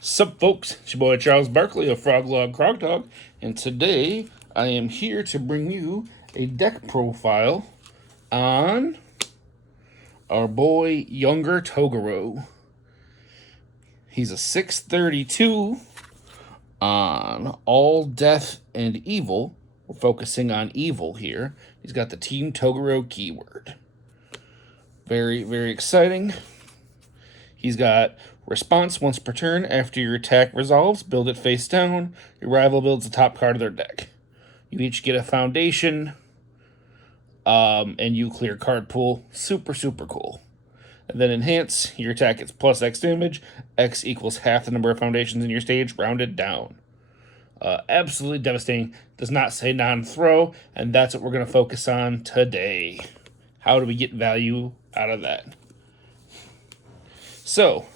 Sup, folks? It's your boy Charles Barkley of FrogLogCrogDog, and today I am here to bring you a deck profile on our boy Younger Toguro. He's a 632 on all death and evil. We're focusing on evil here. He's got the Team Toguro keyword. Very, very exciting. He's got response once per turn. After your attack resolves, build it face down. Your rival builds the top card of their deck. You each get a foundation, and you clear card pool. Super, super cool. And then enhance, your attack gets plus X damage. X equals half the number of foundations in your stage, rounded down. Absolutely devastating. Does not say non-throw, and that's what we're going to focus on today. How do we get value out of that? So,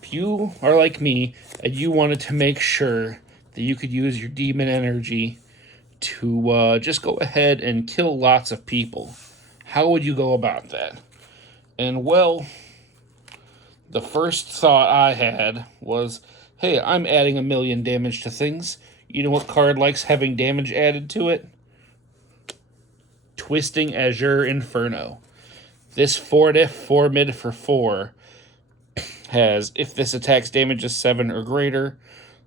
if you are like me and you wanted to make sure that you could use your demon energy to just go ahead and kill lots of people, how would you go about that? And well, the first thought I had was, hey, I'm adding 1,000,000 damage to things. You know what card likes having damage added to it? Twisting Azure Inferno. This 4 diff, 4 mid for 4 has, if this attack's damage is 7 or greater,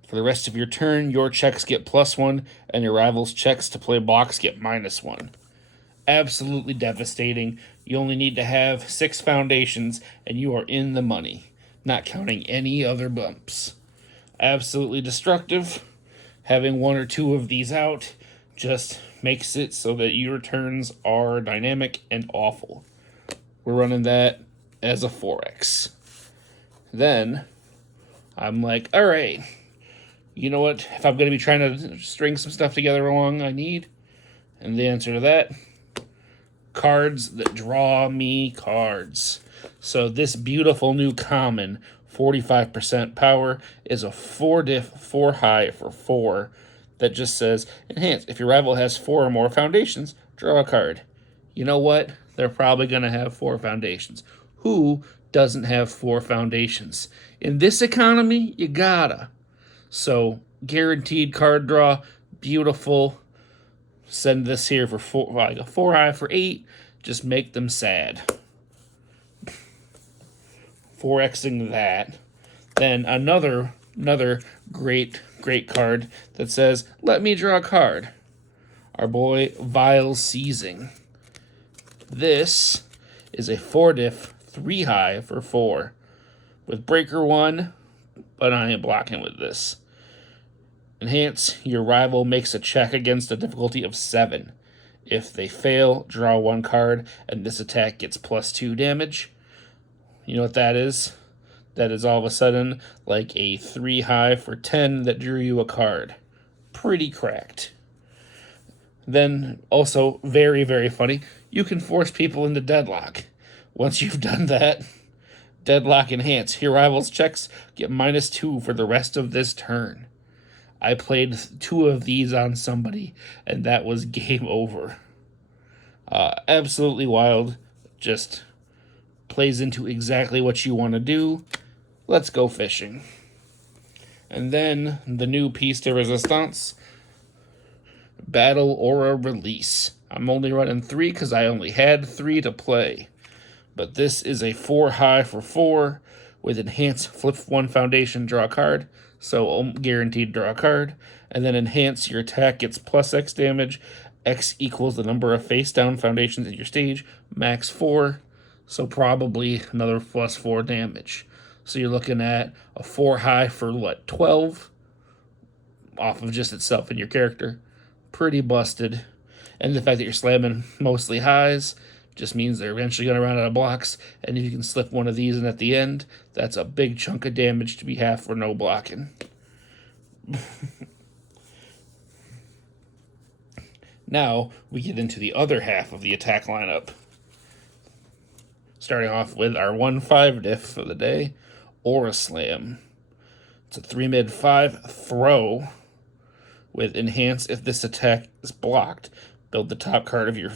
for the rest of your turn, your checks get +1, and your rival's checks to play blocks get -1. Absolutely devastating. You only need to have 6 foundations, and you are in the money, not counting any other bumps. Absolutely destructive. Having 1 or 2 of these out just makes it so that your turns are dynamic and awful. We're running that as a 4x. Then I'm like, all right, you know what? If I'm going to be trying to string some stuff together along, I need. And the answer to that, cards that draw me cards. So this beautiful new common, 45% power, is a 4 diff, 4 high for 4 that just says, enhance. If your rival has 4 or more foundations, draw a card. You know what? They're probably going to have 4 foundations. Who doesn't have 4 foundations? In this economy, you gotta. So, guaranteed card draw, beautiful. Send this here for 4, like a 4 high for 8. Just make them sad. 4xing that. Then another great card that says, let me draw a card. Our boy Vile Seizing. This is a 4 diff, 3 high for 4. With Breaker 1, but I ain't blocking with this. Enhance, your rival makes a check against a difficulty of 7. If they fail, draw 1 card, and this attack gets +2 damage. You know what that is? That is all of a sudden like a 3 high for 10 that drew you a card. Pretty cracked. Then, also, very, very funny, you can force people into deadlock. Once you've done that, deadlock enhance. Your rival's checks get -2 for the rest of this turn. I played 2 of these on somebody, and that was game over. Absolutely wild. Just plays into exactly what you want to do. Let's go fishing. And then the new piece de resistance, Battle Aura Release. I'm only running 3 because I only had 3 to play. But this is a 4 high for 4 with enhance, flip 1 foundation, draw a card. So guaranteed draw a card. And then enhance, your attack gets +X damage. X equals the number of face down foundations in your stage, max 4. So probably another +4 damage. So you're looking at a 4 high for what, 12? Off of just itself and your character. Pretty busted. And the fact that you're slamming mostly highs just means they're eventually going to run out of blocks. And if you can slip one of these in at the end, that's a big chunk of damage to be half for no blocking. Now we get into the other half of the attack lineup. Starting off with our 1/5 diff for the day, Aura Slam. It's a 3 mid 5 throw with enhance. If this attack is blocked, build the top card of your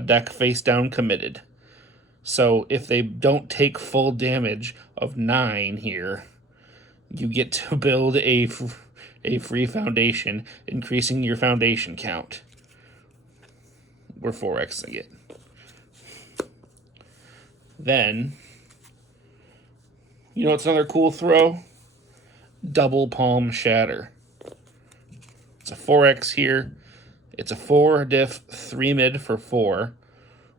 deck face down committed. So if they don't take full damage of 9 here, you get to build a free foundation, increasing your foundation count. We're 4x again. Then, you know what's another cool throw? Double Palm Shatter. It's a 4x here. It's a 4 diff 3 mid for 4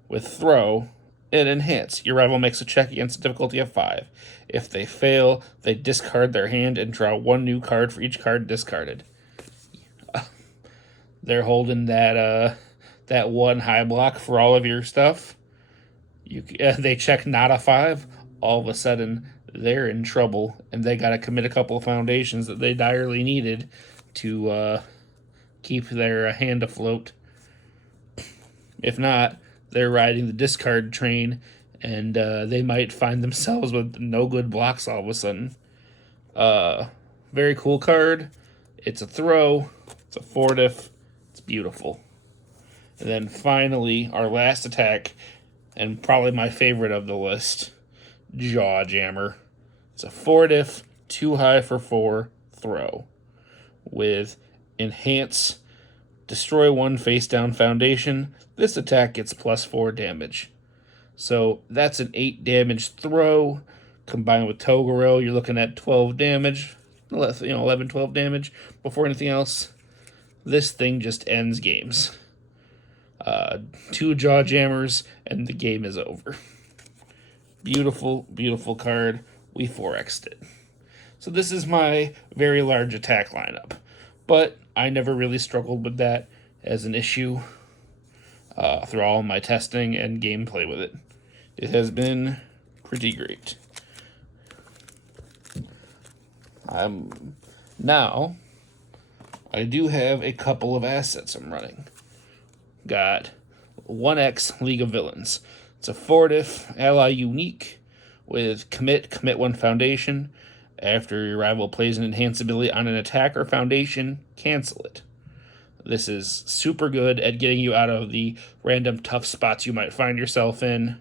with throw and enhance. Your rival makes a check against a difficulty of 5. If they fail, they discard their hand and draw 1 new card for each card discarded. They're holding that that 1 high block for all of your stuff. They check not a 5. All of a sudden, they're in trouble, and they got to commit a couple of foundations that they direly needed to keep their hand afloat. If not, they're riding the discard train, and they might find themselves with no good blocks all of a sudden. Very cool card. It's a throw. It's a 4 diff. It's beautiful. And then finally, our last attack, and probably my favorite of the list, Jaw Jammer. It's a 4 diff, 2 high for 4 throw with enhance, destroy 1 face down foundation. This attack gets +4 damage. So that's an 8 damage throw. Combined with Toguro, you're looking at 12 damage. 11, 12 damage. Before anything else, this thing just ends games. 2 Jaw Jammers, and the game is over. Beautiful, beautiful card. We 4x'd it. So this is my very large attack lineup. But I never really struggled with that as an issue through all my testing and gameplay with it. It has been pretty great. Now, I do have a couple of assets I'm running. Got 1x League of Villains. It's a 4 diff ally unique with commit 1 foundation. After your rival plays an enhance ability on an attack or foundation, cancel it. This is super good at getting you out of the random tough spots you might find yourself in.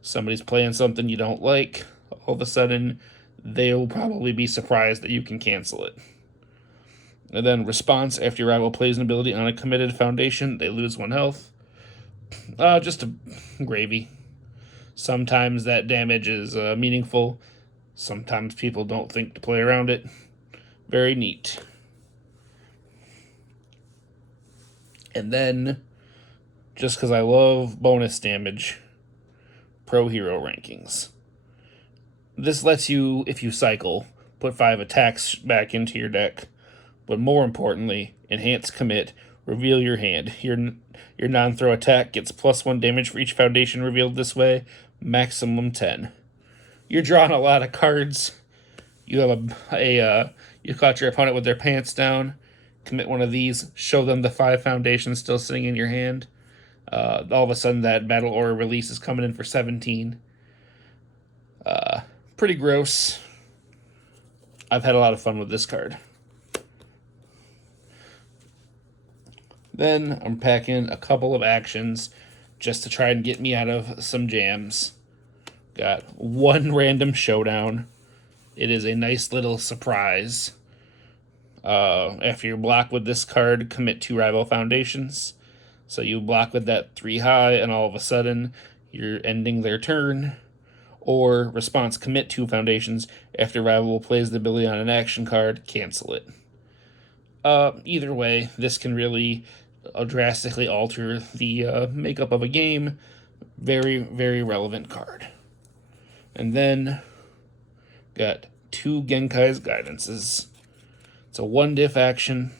Somebody's playing something you don't like. All of a sudden, they'll probably be surprised that you can cancel it. And then response, after your rival plays an ability on a committed foundation, they lose 1 health. Just a gravy. Sometimes that damage is meaningful. Sometimes people don't think to play around it. Very neat. And then, just because I love bonus damage, Pro Hero Rankings. This lets you, if you cycle, put 5 attacks back into your deck. But more importantly, enhance commit, reveal your hand. Your non-throw attack gets +1 damage for each foundation revealed this way, maximum 10. You're drawing a lot of cards. You have you caught your opponent with their pants down. Commit one of these. Show them the 5 foundations still sitting in your hand. All of a sudden, that Battle Aura release is coming in for 17. Pretty gross. I've had a lot of fun with this card. Then I'm packing a couple of actions just to try and get me out of some jams. Got 1 random showdown. It is a nice little surprise. After you block with this card, commit 2 rival foundations. So you block with that 3 high, and all of a sudden, you're ending their turn. Or response, commit 2 foundations. After rival plays the ability on an action card, cancel it. Either way, this can really drastically alter the makeup of a game. Very, very relevant card. And then, got 2 Genkai's Guidances. It's a 1 diff action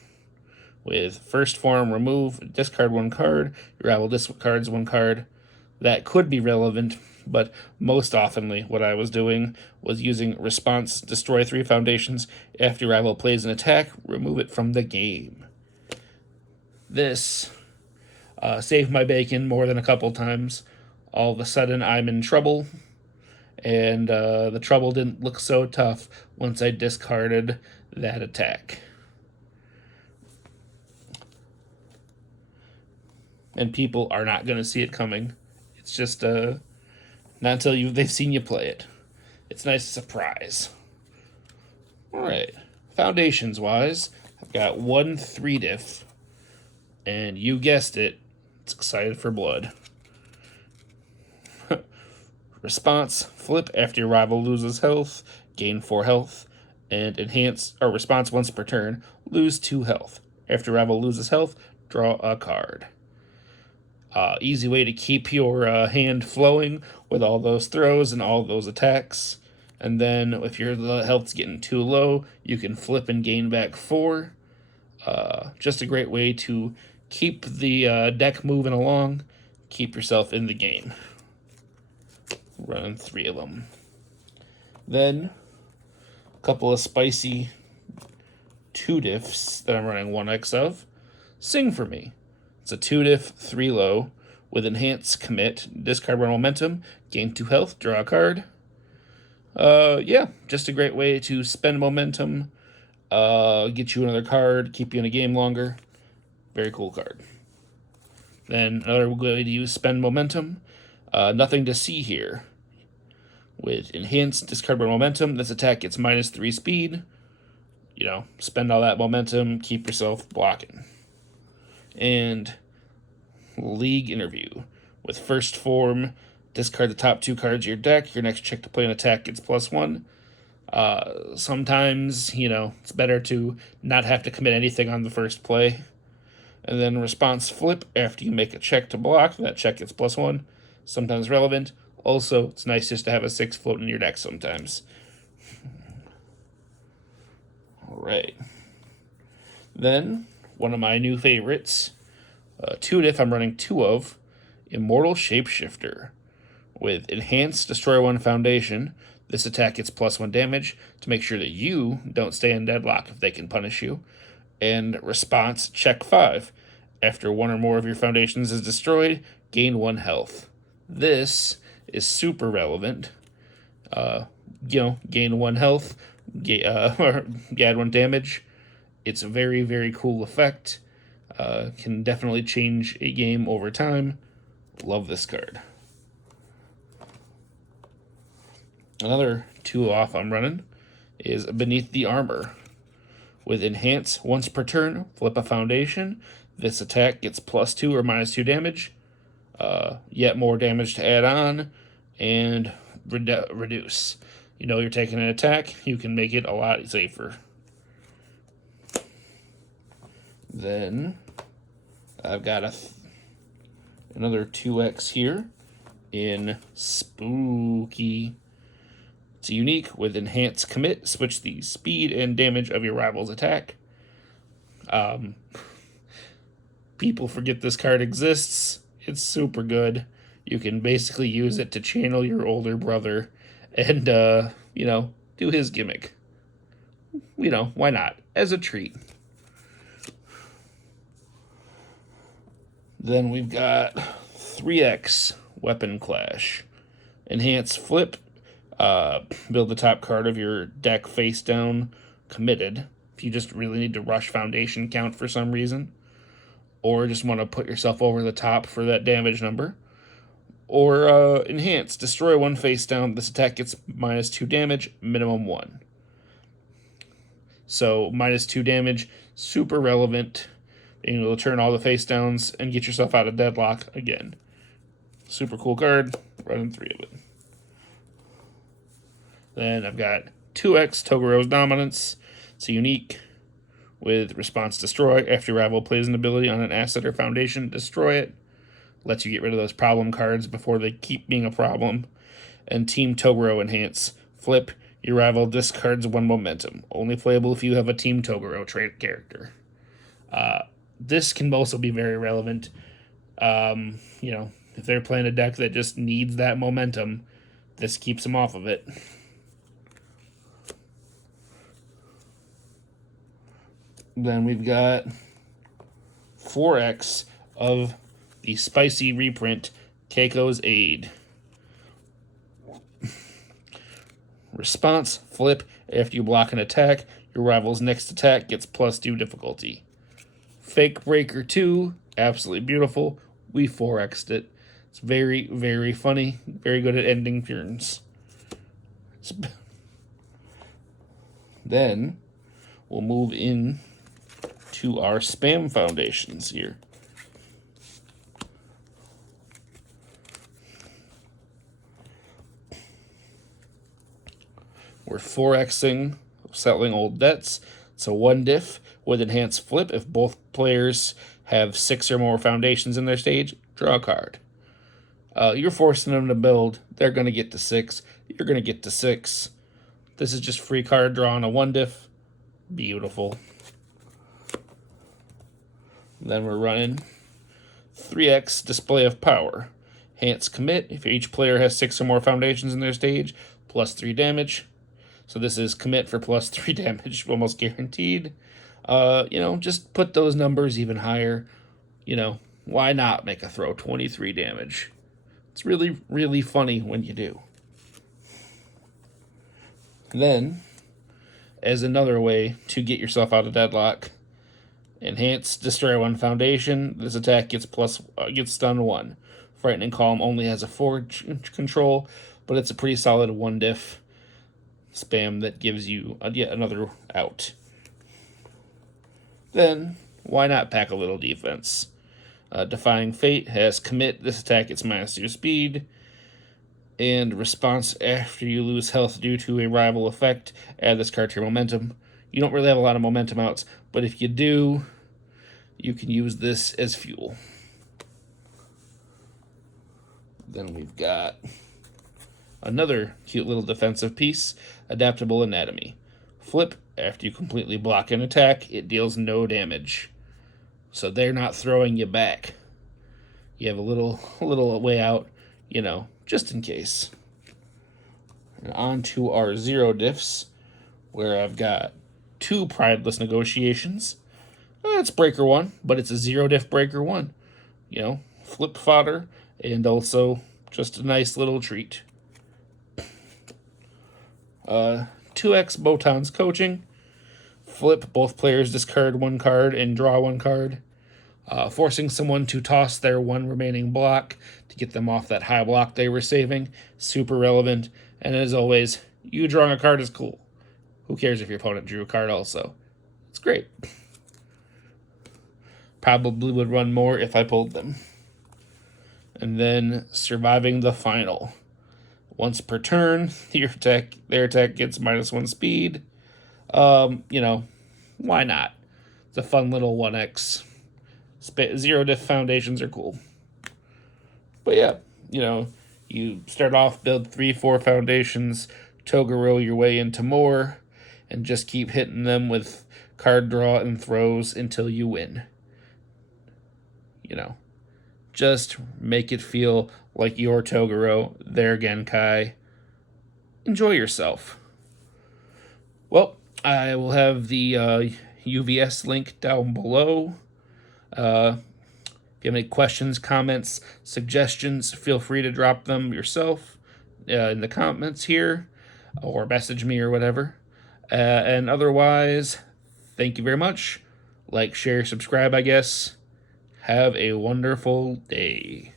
with first form, remove, discard 1 card. Your rival discards 1 card. That could be relevant, but most oftenly what I was doing was using response, destroy 3 foundations. After your rival plays an attack, remove it from the game. This saved my bacon more than a couple times. All of a sudden I'm in trouble, and the trouble didn't look so tough once I discarded that attack. And people are not going to see it coming. It's just not until they've seen you play it. It's a nice surprise. Alright, foundations-wise, I've got one 3-diff, and you guessed it, it's Excited for Blood. Response, flip after your rival loses health, gain 4 health, and enhance, or response once per turn, lose 2 health. After rival loses health, draw a card. Easy way to keep your hand flowing with all those throws and all those attacks. And then if your health's getting too low, you can flip and gain back 4. Just a great way to keep the deck moving along, keep yourself in the game. Running 3 of them. Then a couple of spicy 2-diffs that I'm running 1x of. Sing for Me. It's a 2-diff 3-low with enhanced commit, discard 1 momentum, gain 2 health, draw a card. Yeah, just a great way to spend momentum, get you another card, keep you in a game longer. Very cool card. Then another way to use spend momentum, Nothing to See Here. With enhanced discard 1 momentum, this attack gets -3 speed. You know, spend all that momentum, keep yourself blocking. And League Interview. With first form, discard the top 2 cards of your deck. Your next check to play an attack gets +1. Sometimes, you know, it's better to not have to commit anything on the first play. And then response flip after you make a check to block. That check gets +1. Sometimes relevant. Also, it's nice just to have a 6 floating in your deck sometimes. Alright. Then, one of my new favorites, 2-diff I'm running 2 of, Immortal Shapeshifter. With enhanced destroy 1 foundation, this attack gets +1 damage to make sure that you don't stay in deadlock if they can punish you. And response, check 5. After 1 or more of your foundations is destroyed, gain 1 health. This is super relevant. You know, gain 1 health, or add 1 damage. It's a very, very cool effect. Can definitely change a game over time. Love this card. Another 2-off I'm running is Beneath the Armor. With enhance once per turn, flip a foundation. This attack gets +2 or -2 damage. Yet more damage to add on, and reduce. You know you're taking an attack, you can make it a lot safer. Then I've got another 2x here in Spooky. It's unique with enhanced commit. Switch the speed and damage of your rival's attack. People forget this card exists. It's super good. You can basically use it to channel your older brother and, you know, do his gimmick. You know, why not? As a treat. Then we've got 3x Weapon Clash. Enhance flip. Build the top card of your deck face down, committed. If you just really need to rush foundation count for some reason. Or just want to put yourself over the top for that damage number. Or enhance, destroy 1 face down. This attack gets -2 damage, minimum 1. So -2 damage, super relevant. Being able to turn all the face downs and get yourself out of deadlock again. Super cool card, running 3 of it. Then I've got 2x Toguro's Dominance. It's a unique with response destroy. After your rival plays an ability on an asset or foundation, destroy it. Lets you get rid of those problem cards before they keep being a problem. And Team Toguro enhance. Flip, your rival discards 1 momentum. Only playable if you have a Team Toguro trait character. This can also be very relevant. You know, if they're playing a deck that just needs that momentum, this keeps them off of it. Then we've got 4x of the spicy reprint, Keiko's Aid. Response, flip, after you block an attack, your rival's next attack gets +2 difficulty. Fake Breaker 2, absolutely beautiful. We 4x'd it. It's very, very funny. Very good at ending turns. Then we'll move in to our spam foundations here. We're 4xing Settling Old Debts. It's a 1 diff with enhanced flip. If both players have 6 or more foundations in their stage, draw a card. You're forcing them to build. They're going to get to 6. You're going to get to 6. This is just free card draw on a 1 diff. Beautiful. Then we're running 3x Display of Power. Enhanced Commit. If each player has 6 or more foundations in their stage, plus 3 damage. So this is commit for plus 3 damage, almost guaranteed. Just put those numbers even higher. Why not make a throw 23 damage? It's really, really funny when you do. Then, as another way to get yourself out of deadlock, enhance Destroy 1 Foundation. This attack gets stun 1. Frightening Calm only has a 4 control, but it's a pretty solid 1 diff spam that gives you yet another out. Then, why not pack a little defense? Defying Fate has commit. This attack gets minus your speed. And response after you lose health due to a rival effect. Add this card to your momentum. You don't really have a lot of momentum outs, but if you do, you can use this as fuel. Then we've got another cute little defensive piece, Adaptable Anatomy. Flip, after you completely block an attack, it deals no damage. So they're not throwing you back. You have a little way out, just in case. And on to our 0 diffs, where I've got 2 Prideless Negotiations. It's Breaker 1, but it's a 0 diff Breaker 1. Flip fodder, and also just a nice little treat. 2x Botan's Coaching. Flip, both players discard 1 card and draw 1 card. Forcing someone to toss their 1 remaining block to get them off that high block they were saving. Super relevant. And as always, you drawing a card is cool. Who cares if your opponent drew a card also? It's great. Probably would run more if I pulled them. And then Surviving the Final. Once per turn, their attack gets -1 speed. Why not? It's a fun little 1x. 0 diff foundations are cool. But yeah, you start off, build 3-4 foundations, Toguro your way into more, and just keep hitting them with card draw and throws until you win. Just make it feel like your Toguro, their Genkai. Enjoy yourself. Well, I will have the UVS link down below. If you have any questions, comments, suggestions, feel free to drop them yourself in the comments here, or message me or whatever. And otherwise, thank you very much. Like, share, subscribe, I guess. Have a wonderful day.